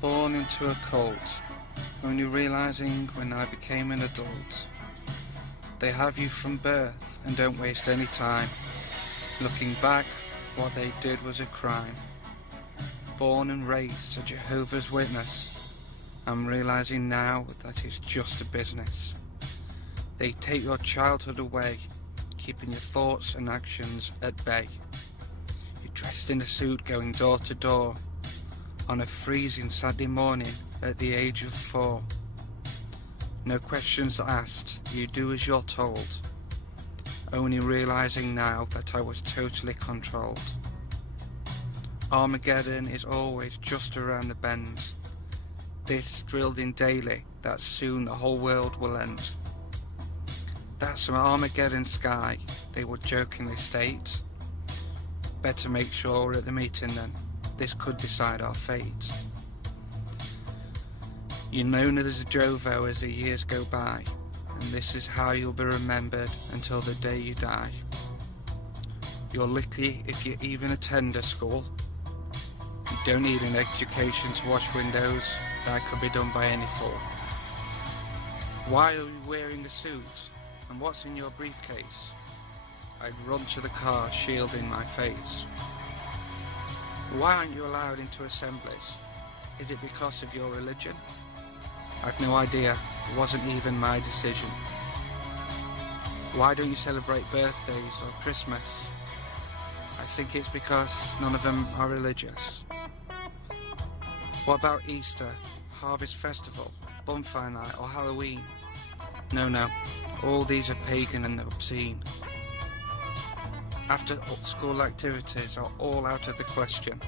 Born into a cult, only realizing when I became an adult. They have you from birth and don't waste any time. Looking back, what they did was a crime. Born and raised a Jehovah's Witness, I'm realizing now that it's just a business. They take your childhood away, keeping your thoughts and actions at bay. You're dressed in a suit going door to door, on a freezing Saturday morning at the age of 4. No questions asked, you do as you're told, only realizing now that I was totally controlled. Armageddon is always just around the bend. This drilled in daily, that soon the whole world will end. That's an Armageddon sky, they would jokingly state. Better make sure we're at the meeting then, this could decide our fate. You're known as a Jovo as the years go by, and this is how you'll be remembered until the day you die. You're lucky if you even attend a school. You don't need an education to wash windows, that could be done by any fool. Why are you wearing a suit, and what's in your briefcase? I'd run to the car shielding my face. Why aren't you allowed into assemblies? Is it because of your religion? I've no idea, it wasn't even my decision. Why don't you celebrate birthdays or Christmas? I think it's because none of them are religious. What about Easter, Harvest Festival, Bonfire Night or Halloween? No, all these are pagan and obscene. After school activities are all out of the question.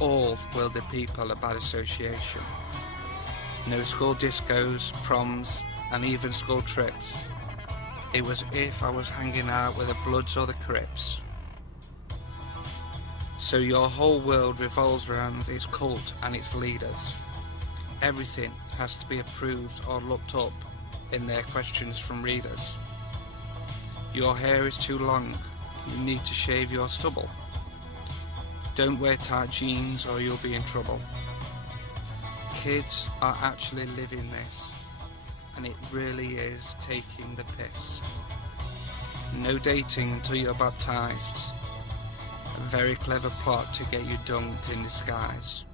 All will the people a bad association. No school discos, proms, and even school trips. It was if I was hanging out with the Bloods or the Crips. So your whole world revolves around its cult and its leaders. Everything has to be approved or looked up in their questions from readers. Your hair is too long, you need to shave your stubble. Don't wear tight jeans or you'll be in trouble. Kids are actually living this, and it really is taking the piss. No dating until you're baptized. A very clever plot to get you dunked in disguise.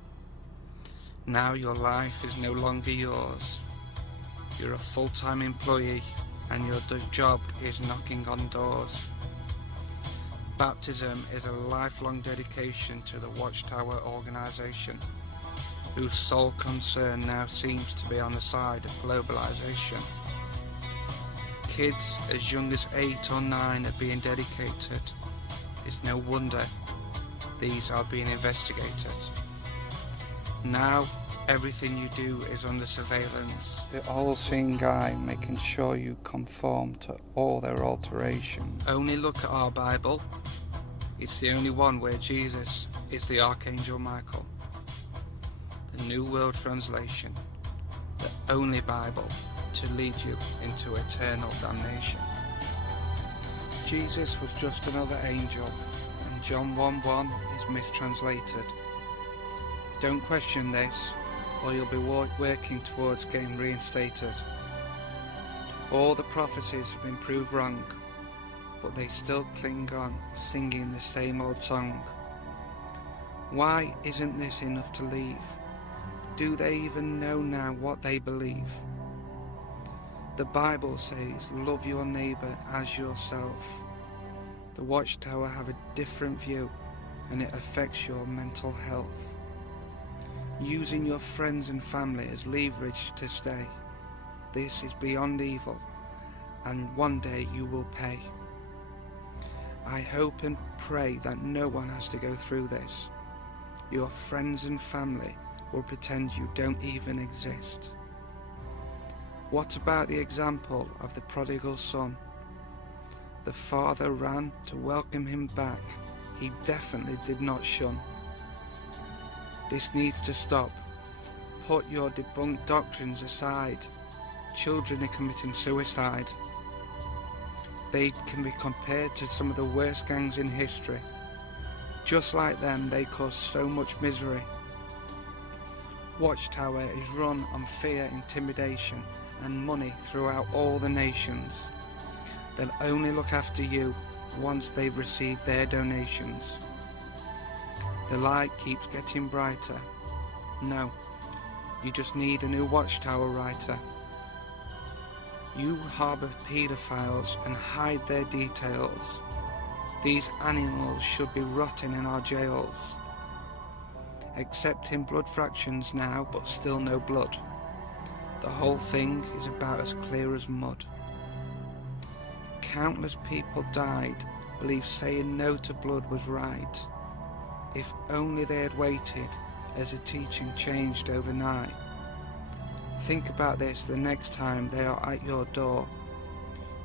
Now your life is no longer yours. You're a full-time employee and your job is knocking on doors. Baptism is a lifelong dedication to the Watchtower organisation, whose sole concern now seems to be on the side of globalisation. Kids as young as 8 or 9 are being dedicated. It's no wonder these are being investigated. Now everything you do is under surveillance. The all-seeing guy making sure you conform to all their alterations. Only look at our Bible. It's the only one where Jesus is the Archangel Michael. The New World Translation. The only Bible to lead you into eternal damnation. Jesus was just another angel, and John 1:1 is mistranslated. Don't question this, or you'll be working towards getting reinstated. All the prophecies have been proved wrong, but they still cling on, singing the same old song. Why isn't this enough to leave? Do they even know now what they believe? The Bible says, love your neighbour as yourself. The Watchtower have a different view, and it affects your mental health. Using your friends and family as leverage to stay. This is beyond evil, and one day you will pay. I hope and pray that no one has to go through this. Your friends and family will pretend you don't even exist. What about the example of the prodigal son? The father ran to welcome him back. He definitely did not shun. This needs to stop. Put your debunked doctrines aside. Children are committing suicide. They can be compared to some of the worst gangs in history. Just like them, they cause so much misery. watchtower is run on fear, intimidation and money throughout all the nations. They'll only look after you once they've received their donations. The light keeps getting brighter. No, you just need a new watchtower writer. You harbour paedophiles and hide their details. These animals should be rotting in our jails. Accepting blood fractions now, but still no blood. The whole thing is about as clear as mud. Countless people died, believed saying no to blood was right. If only they had waited, as the teaching changed overnight. Think about this the next time they are at your door.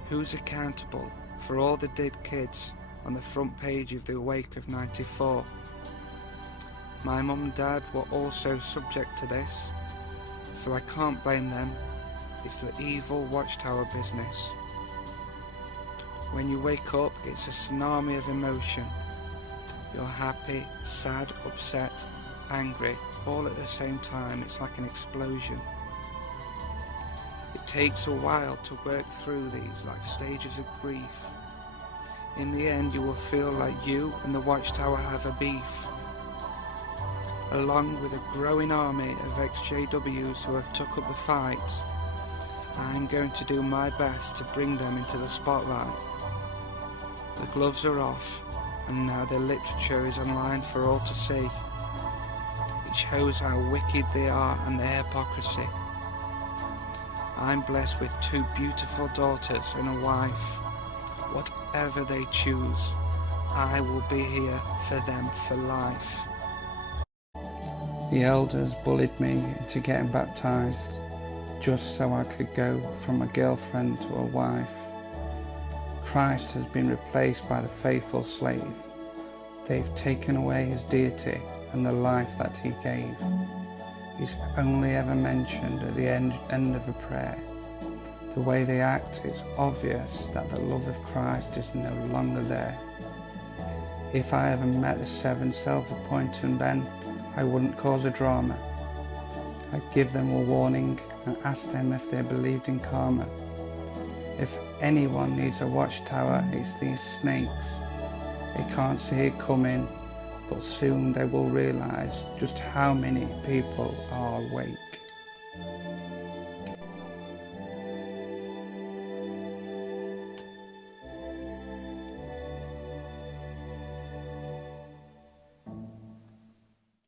Who's accountable for all the dead kids on the front page of the Wake of '94? My mum and dad were also subject to this, so I can't blame them. It's the evil watchtower business. When you wake up, it's a tsunami of emotion. You're happy, sad, upset, angry, all at the same time. It's like an explosion. It takes a while to work through these, like stages of grief. In the end, you will feel like you and the watchtower have a beef. Along with a growing army of ex-JWs who have took up the fight, I'm going to do my best to bring them into the spotlight. The gloves are off, and now their literature is online for all to see. It shows how wicked they are and their hypocrisy. I'm blessed with 2 beautiful daughters and a wife. Whatever they choose, I will be here for them for life. The elders bullied me into getting baptized, just so I could go from a girlfriend to a wife. Christ has been replaced by the faithful slave. They've taken away his deity and the life that he gave. He's only ever mentioned at the end of a prayer. The way they act, it's obvious that the love of Christ is no longer there. If I ever met the 7 self-appointed men, I wouldn't cause a drama. I'd give them a warning and ask them if they believed in karma. If anyone needs a watchtower, it's these snakes. They can't see it coming, but soon they will realise just how many people are awake.